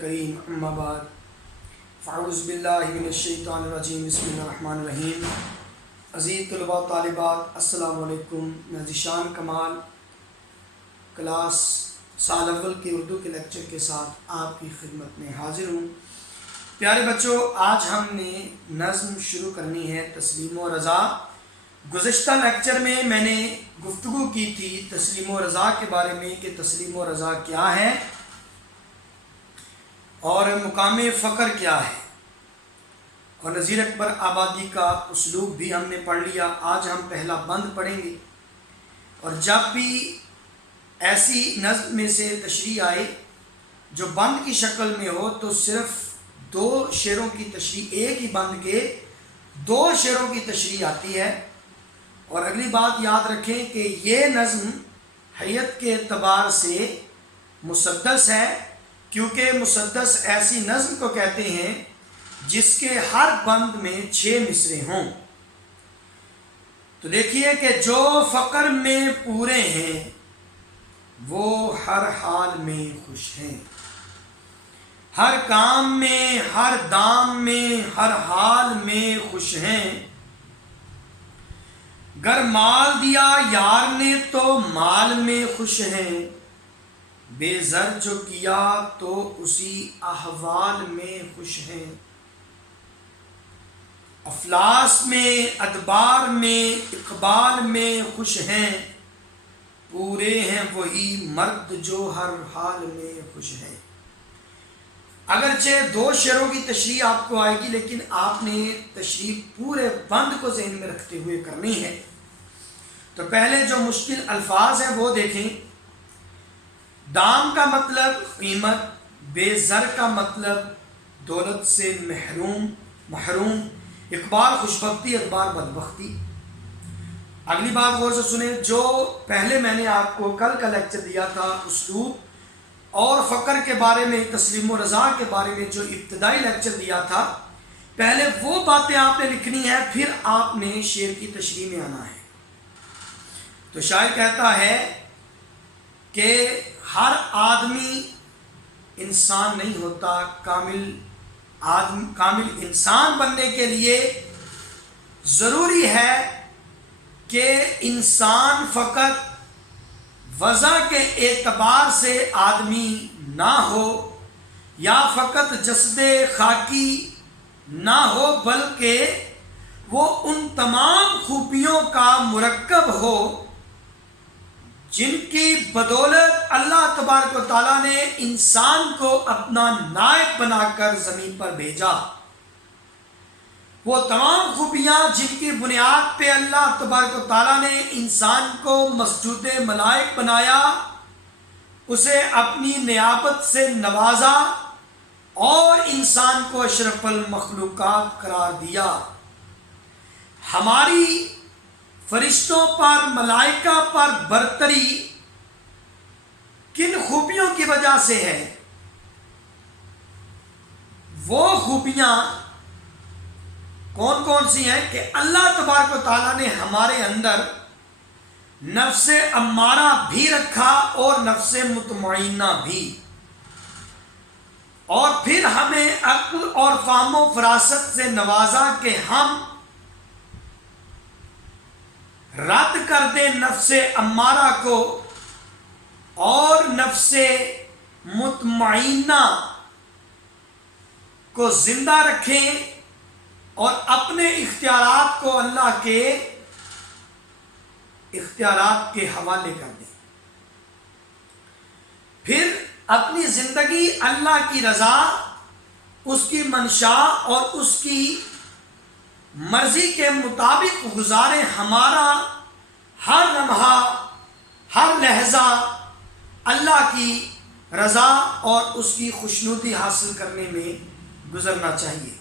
کریم اما بعد فاعوذ باللہ من الشیطان الرجیم بسم اللہ الرحمن الرحیم۔ عزیز طلباء و طالبات السلام علیکم۔ میں ذیشان کمال کلاس سال اول کے اردو کے لیکچر کے ساتھ آپ کی خدمت میں حاضر ہوں۔ پیارے بچوں، آج ہم نے نظم شروع کرنی ہے تسلیم و رضا۔ گزشتہ لیکچر میں نے گفتگو کی تھی تسلیم و رضا کے بارے میں کہ تسلیم و رضا کیا ہے اور مقام فخر کیا ہے، اور نذیر اکبر آبادی کا اسلوب بھی ہم نے پڑھ لیا۔ آج ہم پہلا بند پڑھیں گے، اور جب بھی ایسی نظم میں سے تشریح آئے جو بند کی شکل میں ہو تو صرف دو شعروں کی تشریح، ایک ہی بند کے دو شعروں کی تشریح آتی ہے۔ اور اگلی بات یاد رکھیں کہ یہ نظم حیت کے اعتبار سے مسدس ہے، کیونکہ مسدس ایسی نظم کو کہتے ہیں جس کے ہر بند میں 6 مصرے ہوں۔ تو دیکھیے کہ جو فقر میں پورے ہیں وہ ہر حال میں خوش ہیں، ہر کام میں، ہر دام میں، ہر حال میں خوش ہیں۔ گر مال دیا یار نے تو مال میں خوش ہیں، بے زر جو کیا تو اسی احوال میں خوش ہیں۔ افلاس میں، ادبار میں، اقبال میں خوش ہیں، پورے ہیں وہی مرد جو ہر حال میں خوش ہیں۔ اگرچہ دو شعروں کی تشریح آپ کو آئے گی، لیکن آپ نے تشریح پورے بند کو ذہن میں رکھتے ہوئے کرنی ہے۔ تو پہلے جو مشکل الفاظ ہیں وہ دیکھیں۔ دام کا مطلب قیمت، بے زر کا مطلب دولت سے محروم، اقبال خوشبختی، ادبار بدبختی۔ اگلی بات غور سے سنیں، جو پہلے میں نے آپ کو کل کا لیکچر دیا تھا اسلوب اور فقر کے بارے میں، تسلیم و رضا کے بارے میں جو ابتدائی لیکچر دیا تھا، پہلے وہ باتیں آپ نے لکھنی ہے، پھر آپ نے شعر کی تشریح میں آنا ہے۔ تو شاعر کہتا ہے کہ ہر آدمی انسان نہیں ہوتا، کامل انسان بننے کے لیے ضروری ہے کہ انسان فقط وضع کے اعتبار سے آدمی نہ ہو، یا فقط جسد خاکی نہ ہو، بلکہ وہ ان تمام خوبیوں کا مرکب ہو جن کی بدولت اللہ تبارک و تعالیٰ نے انسان کو اپنا نائب بنا کر زمین پر بھیجا۔ وہ تمام خوبیاں جن کی بنیاد پہ اللہ تبارک و تعالیٰ نے انسان کو مسجود ملائک بنایا، اسے اپنی نیابت سے نوازا اور انسان کو اشرف المخلوقات قرار دیا۔ ہماری فرشتوں پر، ملائکہ پر برتری کن خوبیوں کی وجہ سے ہے؟ وہ خوبیاں کون کون سی ہیں کہ اللہ تبارک و تعالیٰ نے ہمارے اندر نفس امارہ بھی رکھا اور نفس مطمئنہ بھی، اور پھر ہمیں عقل اور فہم و فراست سے نوازا کہ ہم رد کر دیں نفس امارہ کو اور نفس مطمئنہ کو زندہ رکھیں اور اپنے اختیارات کو اللہ کے اختیارات کے حوالے کر دیں۔ پھر اپنی زندگی اللہ کی رضا، اس کی منشا اور اس کی مرضی کے مطابق گزاریں۔ ہمارا ہر لمحہ، ہر لحظہ اللہ کی رضا اور اس کی خوشنودی حاصل کرنے میں گزرنا چاہیے۔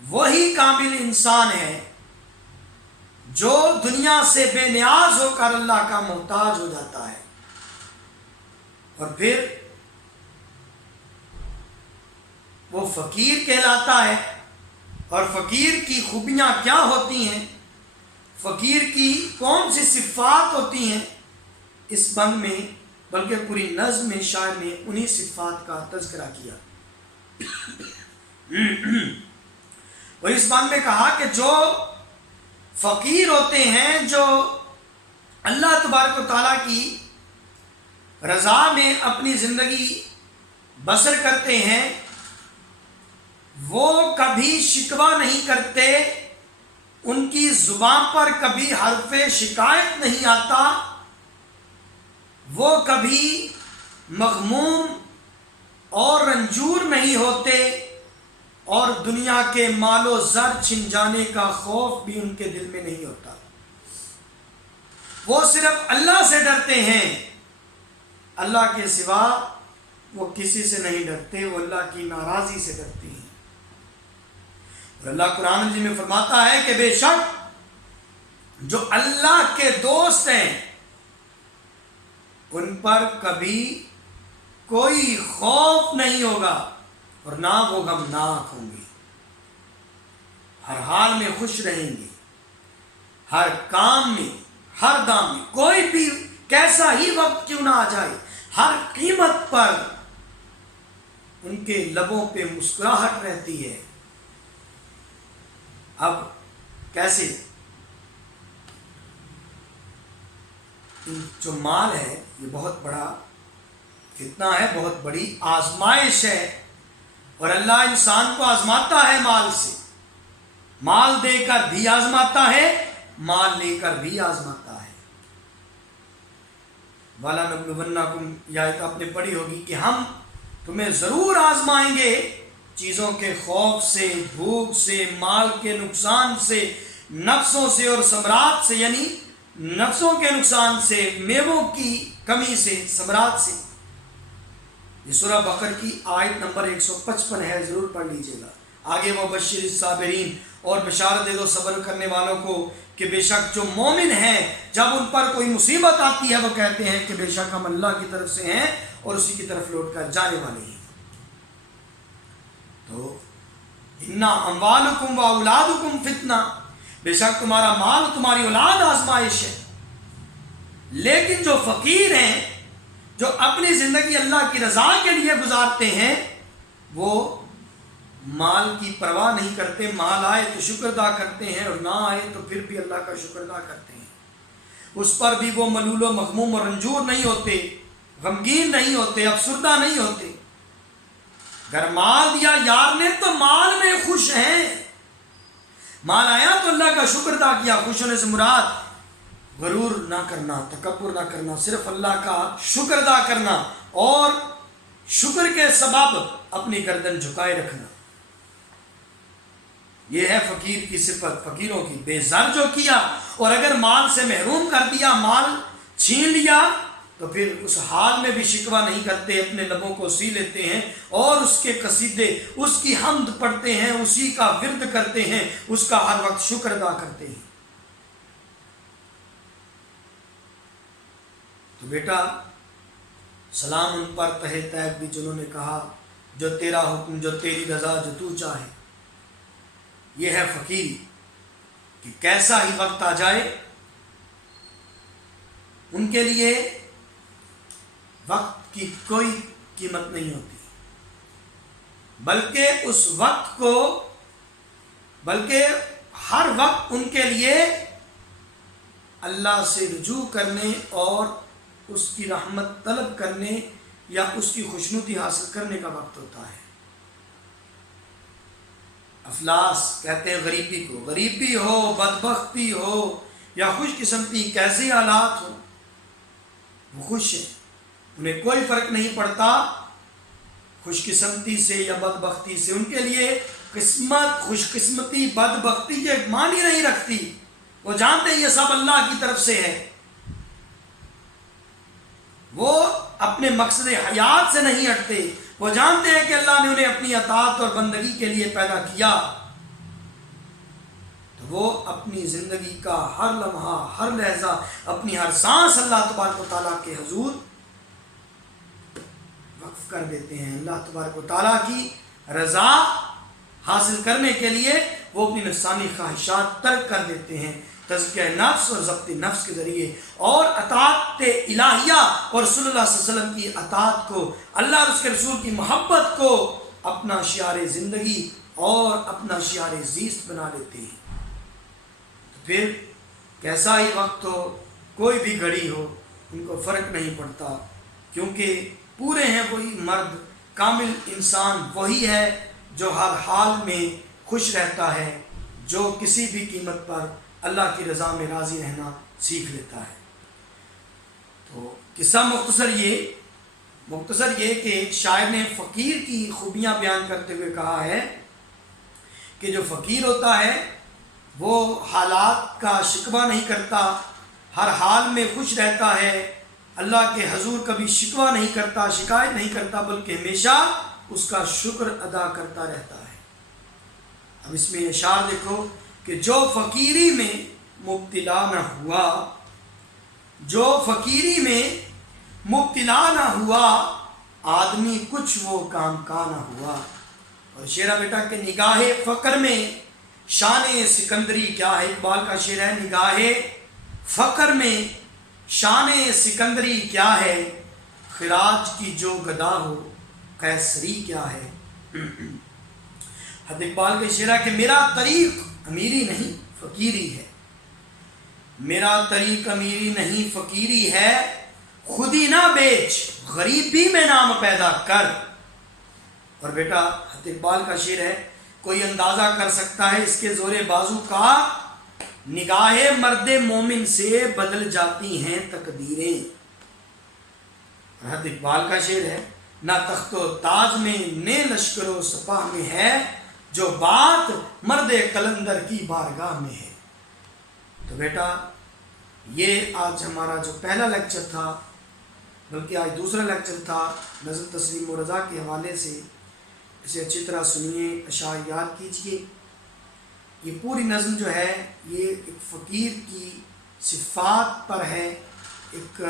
وہی کامل انسان ہے جو دنیا سے بے نیاز ہو کر اللہ کا محتاج ہو جاتا ہے۔ اور پھر وہ فقیر کہلاتا ہے۔ اور فقیر کی خوبیاں کیا ہوتی ہیں، فقیر کی کون سی صفات ہوتی ہیں، اس بند میں بلکہ پوری نظم میں شاعر نے انہی صفات کا تذکرہ کیا۔ اور اس بات میں کہا کہ جو فقیر ہوتے ہیں، جو اللہ تبارک و تعالیٰ کی رضا میں اپنی زندگی بسر کرتے ہیں، وہ کبھی شکوہ نہیں کرتے، ان کی زبان پر کبھی حرف شکایت نہیں آتا، وہ کبھی مغموم اور رنجور نہیں ہوتے، اور دنیا کے مال و زر چھن جانے کا خوف بھی ان کے دل میں نہیں ہوتا۔ وہ صرف اللہ سے ڈرتے ہیں، اللہ کے سوا وہ کسی سے نہیں ڈرتے، وہ اللہ کی ناراضی سے ڈرتے ہیں۔ اور اللہ قرآن مجید میں فرماتا ہے کہ بے شک جو اللہ کے دوست ہیں ان پر کبھی کوئی خوف نہیں ہوگا اور نہ وہ غمناک ہوں گے، ہر حال میں خوش رہیں گے، ہر کام میں، ہر دام میں، کوئی بھی کیسا ہی وقت کیوں نہ آ جائے، ہر قیمت پر ان کے لبوں پہ مسکراہٹ رہتی ہے۔ اب کیسے؟ جو مال ہے یہ بہت بڑا فتنہ ہے، بہت بڑی آزمائش ہے، اور اللہ انسان کو آزماتا ہے مال سے، مال دے کر بھی آزماتا ہے، مال لے کر بھی آزماتا ہے۔ وَلَنَبْلُوَنَّكُمْ، یہ آیت آپ نے پڑھی ہوگی کہ ہم تمہیں ضرور آزمائیں گے، چیزوں کے خوف سے، بھوک سے، مال کے نقصان سے، نفسوں سے اور ثمرات سے، یعنی نفسوں کے نقصان سے، میووں کی کمی سے، ثمرات سے۔ یہ سورہ بقرہ کی آیت نمبر 155 ہے، ضرور پڑھ لیجئے گا۔ آگے وہ بشیر الصابرین، اور بشارت دے دو صبر کرنے والوں کو کہ بے شک جو مومن ہیں جب ان پر کوئی مصیبت آتی ہے وہ کہتے ہیں کہ بے شک ہم اللہ کی طرف سے ہیں اور اسی کی طرف لوٹ کر جانے والے ہیں۔ تو اِنَّ أَمْوَالُكُمْ وَأَوْلَادُكُمْ فِتْنَةٌ، بے شک تمہارا مال، تمہاری اولاد آزمائش ہے۔ لیکن جو فقیر ہیں، جو اپنی زندگی اللہ کی رضا کے لیے گزارتے ہیں، وہ مال کی پرواہ نہیں کرتے، مال آئے تو شکر ادا کرتے ہیں اور نہ آئے تو پھر بھی اللہ کا شکر ادا کرتے ہیں۔ اس پر بھی وہ ملول و مغموم اور رنجور نہیں ہوتے، غمگین نہیں ہوتے، افسردہ نہیں ہوتے۔ اگر مال دیا یار نے تو مال میں خوش ہیں، مال آیا تو اللہ کا شکر ادا کیا۔ خوش ہونے سے مراد غرور نہ کرنا، تکبر نہ کرنا، صرف اللہ کا شکر ادا کرنا اور شکر کے سبب اپنی گردن جھکائے رکھنا۔ یہ ہے فقیر کی صفت، فقیروں کی۔ بے زر جو کیا اور اگر مال سے محروم کر دیا، مال چھین لیا، تو پھر اس حال میں بھی شکوہ نہیں کرتے، اپنے لبوں کو سی لیتے ہیں اور اس کے قصیدے، اس کی حمد پڑھتے ہیں، اسی کا ورد کرتے ہیں، اس کا ہر وقت شکر ادا کرتے ہیں۔ تو بیٹا سلام ان پر تہہ طیب بھی جنہوں نے کہا جو تیرا حکم، جو تیری رضا، جو تو چاہے۔ یہ ہے فقیر کہ کیسا ہی وقت آ جائے ان کے لیے وقت کی کوئی قیمت نہیں ہوتی، بلکہ اس وقت کو، بلکہ ہر وقت ان کے لیے اللہ سے رجوع کرنے اور اس کی رحمت طلب کرنے یا اس کی خوشنودی حاصل کرنے کا وقت ہوتا ہے۔ افلاس کہتے ہیں غریبی کو، غریبی ہو، بدبختی ہو یا خوش قسمتی، کیسے حالات ہو وہ خوش ہیں، انہیں کوئی فرق نہیں پڑتا خوش قسمتی سے یا بدبختی سے۔ ان کے لیے قسمت، خوش قسمتی، بدبختی یہ معنی نہیں رکھتی، وہ جانتے ہیں یہ سب اللہ کی طرف سے ہے۔ وہ اپنے مقصد حیات سے نہیں ہٹتے، وہ جانتے ہیں کہ اللہ نے انہیں اپنی اطاعت اور بندگی کے لیے پیدا کیا، تو وہ اپنی زندگی کا ہر لمحہ، ہر لحظہ، اپنی ہر سانس اللہ تبارک و تعالیٰ کے حضور وقف کر دیتے ہیں۔ اللہ تبارک و تعالیٰ کی رضا حاصل کرنے کے لیے وہ اپنی نفسانی خواہشات ترک کر دیتے ہیں۔ تزکیہ نفس اور ضبط نفس کے ذریعے، اور اطاعت الہیہ اور رسول اللہ صلی اللہ علیہ وسلم کی اطاعت کو، اللہ اور اس کے رسول کی محبت کو اپنا شعار زندگی اور اپنا شعار زیست بنا لیتے ہیں۔ تو پھر کیسا ہی وقت ہو، کوئی بھی گھڑی ہو، ان کو فرق نہیں پڑتا، کیونکہ پورے ہیں وہی مرد، کامل انسان وہی ہے جو ہر حال میں خوش رہتا ہے، جو کسی بھی قیمت پر اللہ کی رضا میں راضی رہنا سیکھ لیتا ہے۔ تو قصہ مختصر یہ کہ شاعر نے فقیر کی خوبیاں بیان کرتے ہوئے کہا ہے کہ جو فقیر ہوتا ہے وہ حالات کا شکوہ نہیں کرتا، ہر حال میں خوش رہتا ہے، اللہ کے حضور کبھی شکوہ نہیں کرتا، شکایت نہیں کرتا، بلکہ ہمیشہ اس کا شکر ادا کرتا رہتا ہے۔ اب اس میں اشعار دیکھو کہ جو فقیری میں مبتلا نہ ہوا، جو فقیری میں مبتلا نہ ہوا، آدمی کچھ وہ کام کا نہ ہوا۔ اور شعرہ بیٹا کہ نگاہ فقر میں شان سکندری کیا ہے، اقبال کا شعر ہے، نگاہ فقر میں شان سکندری کیا ہے، خراج کی جو گدا ہو قیصری کیا ہے۔ حضرت اقبال کا شعر ہے کہ میرا طریق امیری نہیں فقیری ہے، میرا طریق امیری نہیں فقیری ہے، خودی نہ بیچ غریبی میں نام پیدا کر۔ اور بیٹا حضرت اقبال کا شعر ہے، کوئی اندازہ کر سکتا ہے اس کے زور بازو کا، نگاہ مرد مومن سے بدل جاتی ہیں تقدیریں۔ حضرت اقبال کا شعر ہے، نہ تخت و تاج میں نے لشکر و سپاہ میں ہے، جو بات مرد قلندر کی بارگاہ میں ہے۔ تو بیٹا یہ آج ہمارا جو پہلا لیکچر تھا، بلکہ آج دوسرا لیکچر تھا نظم تسلیم و رضا کے حوالے سے، اسے اچھی طرح سنیے، اشعار یاد کیجئے۔ یہ پوری نظم جو ہے یہ ایک فقیر کی صفات پر ہے، ایک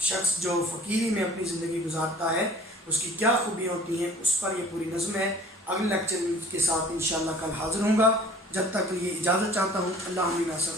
شخص جو فقیری میں اپنی زندگی گزارتا ہے اس کی کیا خوبیاں ہوتی ہیں، اس پر یہ پوری نظم ہے۔ اگلے لیکچر کے ساتھ انشاءاللہ کل حاضر ہوں گا، جب تک یہ اجازت چاہتا ہوں، اللہ حافظ۔